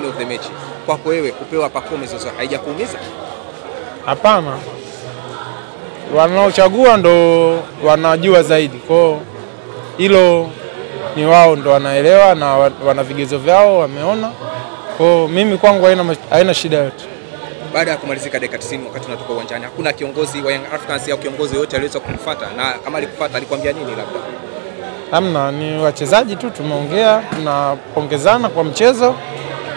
man of the match. Kwako wewe kupewa performance zote haijakuumiza? Hapana. Wanaochagua ndo wanajua zaidi. Kwa hilo ni wao ndo wanaelewa na wana vigezo vyao wameona. Kwa mimi kwangu haina shida yote. Baada ya kumalizika dakika 90 wakati tunatoka uwanjani, hakuna kiongozi wa Young Africans au kiongozi yote aliweza kukufuata, na kama alikufuata alikwambia nini labda? Hamna, ni wachezaji tu tumeongea, tunapongezana kwa mchezo,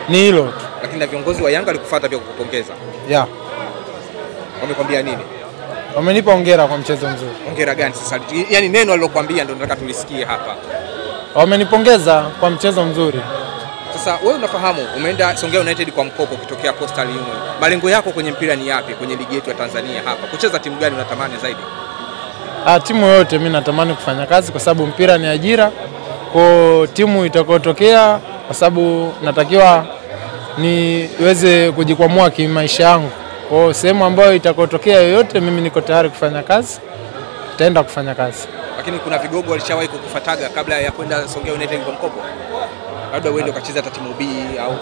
ni hilo tu. Lakini na viongozi wa Yanga alikufuata pia kukupongeza? Yeah. Wamekwambia nini? Wamenipa hongera kwa mchezo mzuri. Hongera gani sasa? Yaani neno alilokuambia ndio nataka tulisikie hapa. Wamenipongeza kwa mchezo mzuri. Sasa wewe unafahamu umeenda Songea United kwa mkopo ukitokea Coastal Union. Malengo yako kwenye mpira ni yapi kwenye ligi yetu ya Tanzania hapa? Kucheza timu gani unatamani zaidi? Timu yote mimi natamani kufanya kazi kwa sababu mpira ni ajira. Kwa timu itakayotokea kwa sababu natakiwa niweze kujikwamua kimaisha yangu. Kwa sehemu ambayo itakayotokea yoyote mimi niko tayari kufanya kazi. Nitaenda kufanya kazi. Lakini kuna vigogo walishawahi kukufataga kabla ya kwenda Songea United kwa mkopo? Labda uende ukacheza timu B au?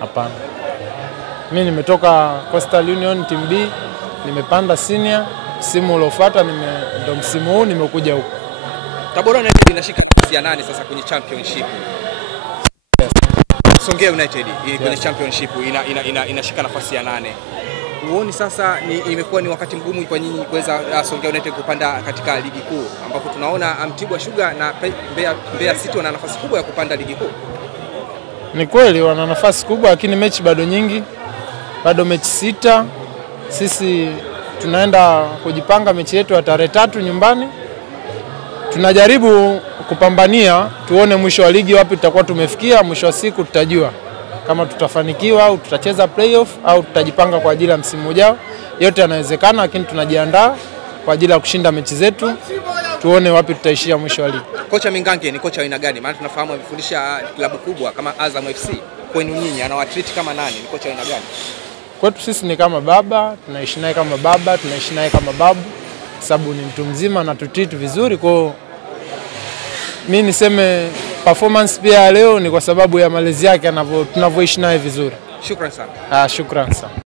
Hapana. Mimi nimetoka Coastal Union team B, nimepanda senior, msimu uliofuata ndo msimu huu nimekuja huko. Tabora United inashika nafasi ya 8 sasa kwenye championship. Yes. Songea United kwenye championship inashika nafasi ya 8. Uone sasa imekuwa ni wakati mgumu kwa nyinyi kuweza Songea United kupanda katika ligi kuu, ambapo tunaona Mtibwa Sugar na Mbeya City wana nafasi kubwa ya kupanda ligi kuu. Ni kweli wana nafasi kubwa, lakini mechi bado nyingi. Bado mechi 6. Sisi tunaenda kujipanga mechi yetu ya tarehe 3 nyumbani. Tunajaribu kupambania tuone mwisho wa ligi wapi tutakuwa tumefikia. Mwisho wa siku tutajua kama tutafanikiwa au tutacheza playoff au tutajipanga kwa ajili ya msimu ujao. Yote yanawezekana, lakini tunajiandaa kwa ajili ya kushinda mechi zetu. Tuone wapi tutaishia mwisho wa ligi. Kocha Mingange ni kocha wa aina gani? Maana tunafahamu amefundisha klabu kubwa kama Azam FC. Kwenu nyinyi anawatreat kama nani? Ni kocha wa aina gani? Kwetu sisi ni kama baba, tunaishi naye kama baba, tunaishi naye kama babu, sababu ni mtu mzima na tutreat vizuri. Kwa mimi niseme performance pia leo ni kwa sababu ya malezi yake tunavyoishi naye vizuri. Shukrani sana. Shukrani sana.